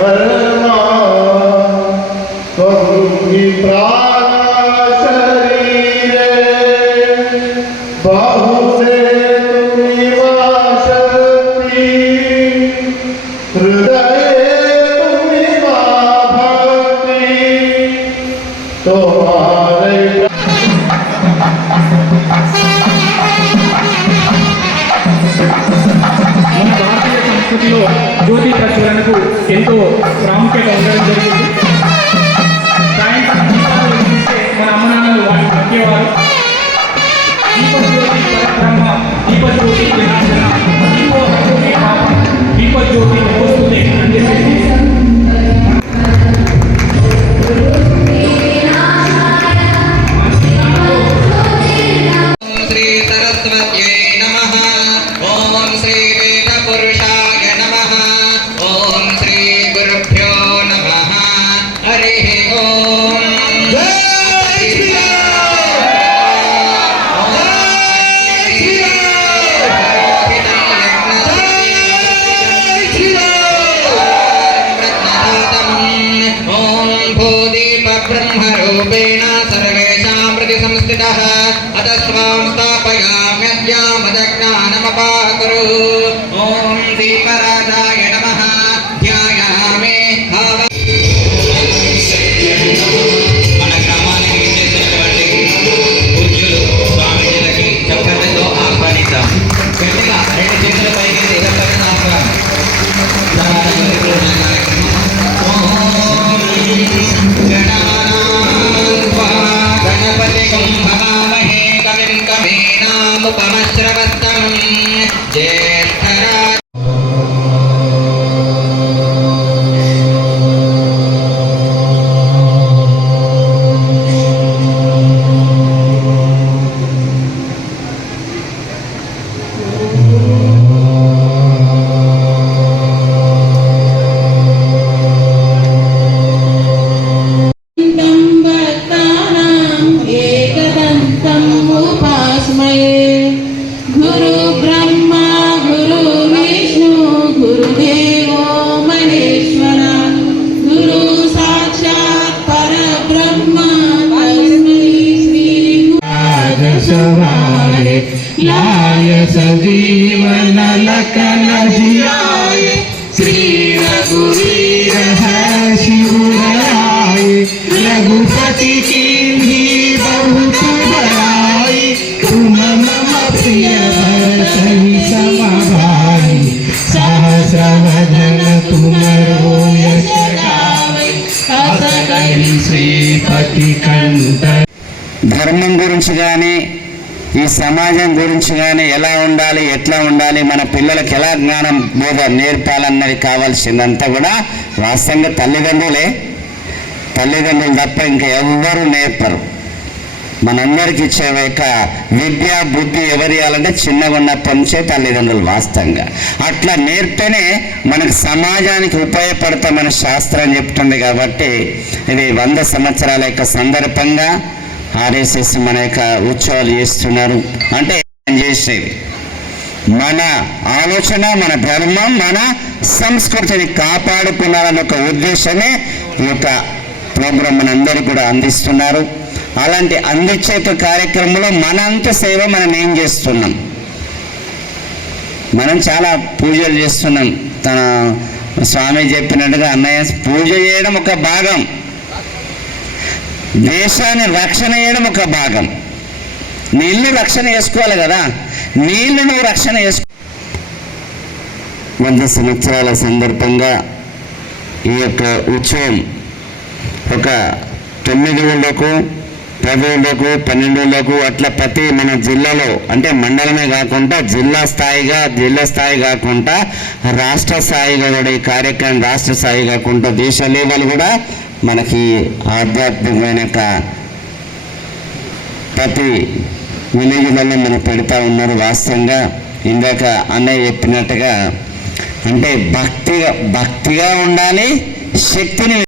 भरमा करूँगी प्राण शरीरे बाहु से तुम्ही वाशक्ति हृदय तुम्ही भक्ति तुम्हारे సంస్కృతిలో జ్యోతి ప్రచురణకు ఎంతో ప్రాముఖ్యత ఉండడం జరిగింది. సాయంత్రం దీపాలు వెలిగిస్తే మన అమ్మనాన్నలు వాటిని నొక్కేవారు. దీపజ్యోతి పరబ్రహ్మ, దీపజ్యోతి వినాశన, దీపో రఘువే పాప, దీపజ్యోతి వస్తుంది అని చెప్పేసి ब्रह्मरूपेण सर्वेषां प्रति संस्थितः अतः स्वां स्थापयाम्यज्ञानमपाकुरु ॐ दीपराजाय नमः ध्यायामि మన గ్రామానికి విచ్చేసినటువంటి పూజ్యులు స్వామీజీలకి చప్పట్లతో ఆహ్వానిద్దాం. గట్టిగా రెండు చేతుల పైకి నిరంతరం ఆహ్వానం. गुरु ब्रह्मा गुरु विष्णु गुरुदेवो महेश्वरा गुरु साक्षात् परब्रह्म तस्मै श्री गुरुसवाय लाय सजीवन लखन जियाय श्री रघुवीर शिवराय रघुपति की बहुत बड़ाई तुम मम प्रिय भरतहि समभाई सहस्रवदन तुमरो यश गावै अस कहि श्रीपति कंठ. ధర్మం గురించి కానీ ఈ సమాజం గురించి కానీ ఎలా ఉండాలి, ఎట్లా ఉండాలి, మన పిల్లలకు ఎలా జ్ఞానం బోధ నేర్పాలన్నది కావాల్సిందంతా కూడా వాస్తవంగా తల్లిదండ్రులు తప్ప ఇంకా ఎవ్వరూ నేర్పరు. మనందరికి ఇచ్చే యొక్క విద్య బుద్ధి ఎవరు ఇవ్వాలంటే చిన్నగా ఉన్నప్పటి నుంచే తల్లిదండ్రులు వాస్తవంగా అట్లా నేర్పేనే మనకు సమాజానికి ఉపయోగపడతామని శాస్త్రం చెప్తుంది. కాబట్టి ఇది 100 సంవత్సరాల యొక్క సందర్భంగా ఆర్ఎస్ఎస్ మన యొక్క ఉత్సవాలు చేస్తున్నారు. అంటే చేసేది మన ఆలోచన, మన ధర్మం, మన సంస్కృతిని కాపాడుకున్నారన్న ఒక ఉద్దేశమే ఈ యొక్క ప్రోగ్రాం మనందరికీ కూడా అందిస్తున్నారు. అలాంటి అందించే కార్యక్రమంలో మనంత సేవ మనం ఏం చేస్తున్నాం, మనం చాలా పూజలు చేస్తున్నాం. తన స్వామి చెప్పినట్టుగా అన్నయ్య పూజ చేయడం ఒక భాగం, దేశాన్ని రక్షణ చేయడం ఒక భాగం. నీళ్ళు రక్షణ చేసుకోవాలి కదా, నీళ్ళు నువ్వు రక్షణ చేసుకో. 100 సంవత్సరాల సందర్భంగా ఈ యొక్క ఉత్సవం ఒక 9 ఊళ్ళకు 10 ఊళ్ళకు 12 ఊళ్ళకు అట్లా ప్రతి మన జిల్లాలో అంటే మండలమే కాకుండా జిల్లా స్థాయి కాకుండా రాష్ట్ర స్థాయిగా కూడా ఈ కార్యక్రమం రాష్ట్ర స్థాయి కాకుండా దేశ లెవెల్ కూడా మనకి ఆధ్యాత్మికమైన ప్రతి విలేజ్లలో మనం పెడతా ఉన్నారు. వాస్తవంగా ఇందాక అన్నయ్య చెప్పినట్టుగా అంటే భక్తిగా ఉండాలి, శక్తిని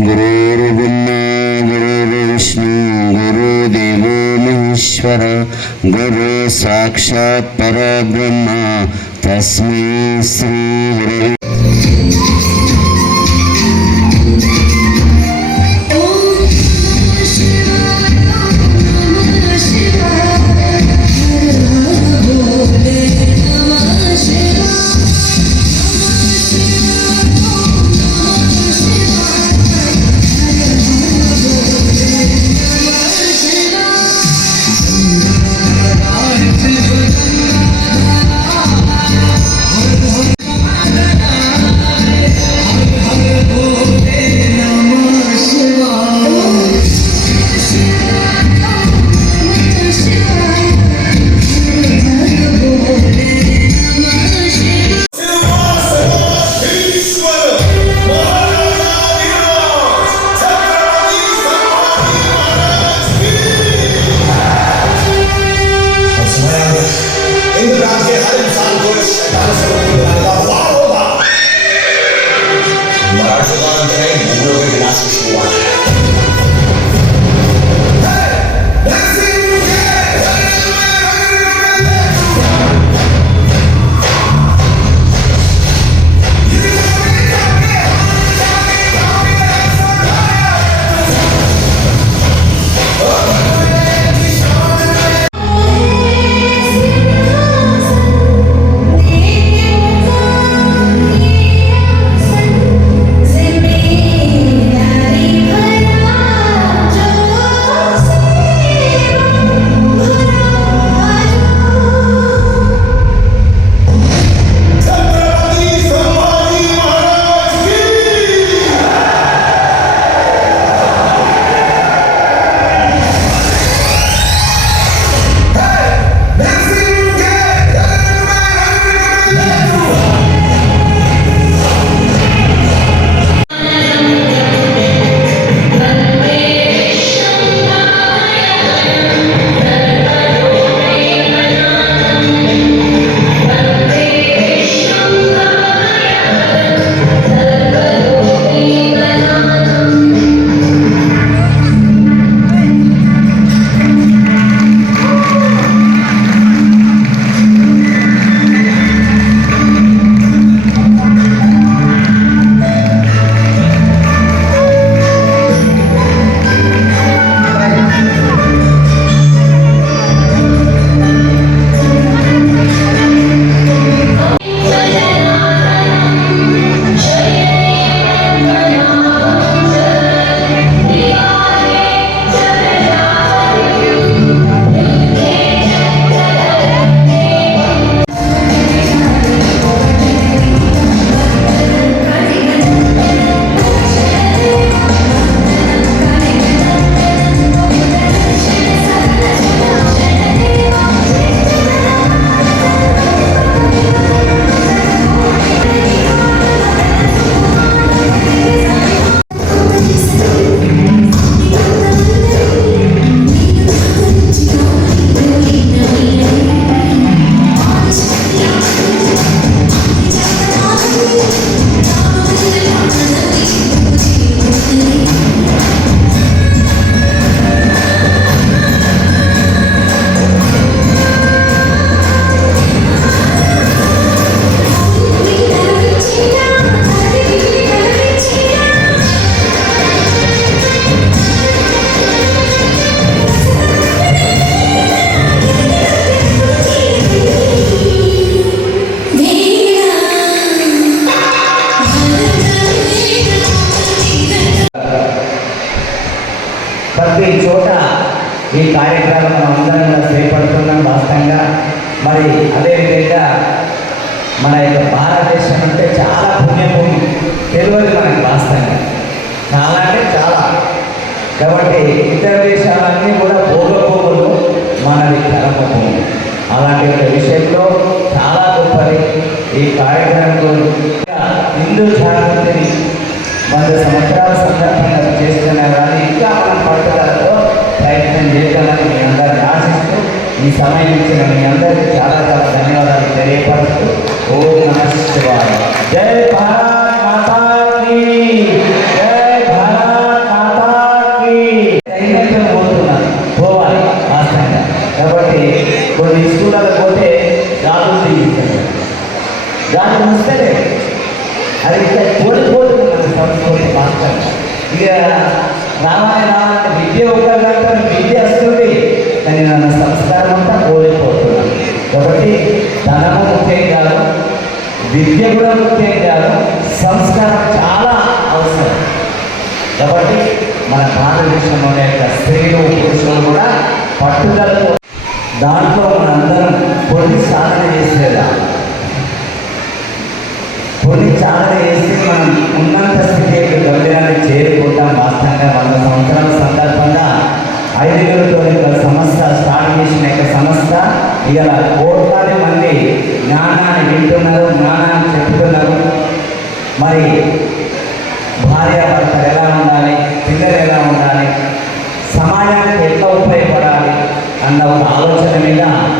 गुरुर्ब्रह्मा गुरुर्विष्णु गुरुदेवो महेश्वर गुरु साक्षात् परब्रह्म तस्मै श्री गुरवे ప్రతి చోట ఈ కార్యక్రమం మనం అందరం కూడా చేపడుతున్నాం వాస్తవంగా. మరి అదేవిధంగా మన యొక్క భారతదేశం అంటే చాలా పుణ్యభూమి, తెలియదు మనకి వాస్తవంగా, చాలా అంటే చాలా. కాబట్టి ఇతర దేశాలన్నీ కూడా భోగభూములు, మనది కర్మభూమి. అలాంటి ఒక విషయంలో చాలా గొప్పది ఈ కార్యక్రమంలో హిందూ జాగృతిని 100 సంవత్సరాల సందర్భంగా చేస్తున్నా కానీ ఇంకా మనం పట్టుదలతో ప్రయత్నం చేయాలని మీ అందరిని ఆశిస్తూ ఈ సమయం ఇచ్చిన మీ అందరికీ చాలా చాలా ధన్యవాదాలు తెలియపరుస్తూ ఓం నమః శివాయ. జై భారత్ మాతా కీ జై భారత్. రావాలంటే విద్య ఒకరికంటే విద్య వస్తుంది, కానీ నన్ను సంస్కారం అంతా కోల్పోతున్నాను. కాబట్టి ధనము ముఖ్యం కాదు, విద్య కూడా ముఖ్యం కాదు, సంస్కారం చాలా అవసరం. కాబట్టి మన భారతదేశంలో యొక్క స్త్రీలు పురుషులు కూడా పట్టుదలతో దాంట్లో మనందరం కొన్ని సాధన చేసేదా, కొన్ని సాధన చేసి మనం ఉన్నంత స్థితి గమ్యాన్ని చేరుకుంటాం. వాస్తవంగా 100 సంవత్సరాల సందర్భంగా 5,000తో సంస్థ స్టార్ట్ చేసిన యొక్క సంస్థ ఇలా కోట్లాది మంది జ్ఞానాన్ని వింటున్నారు,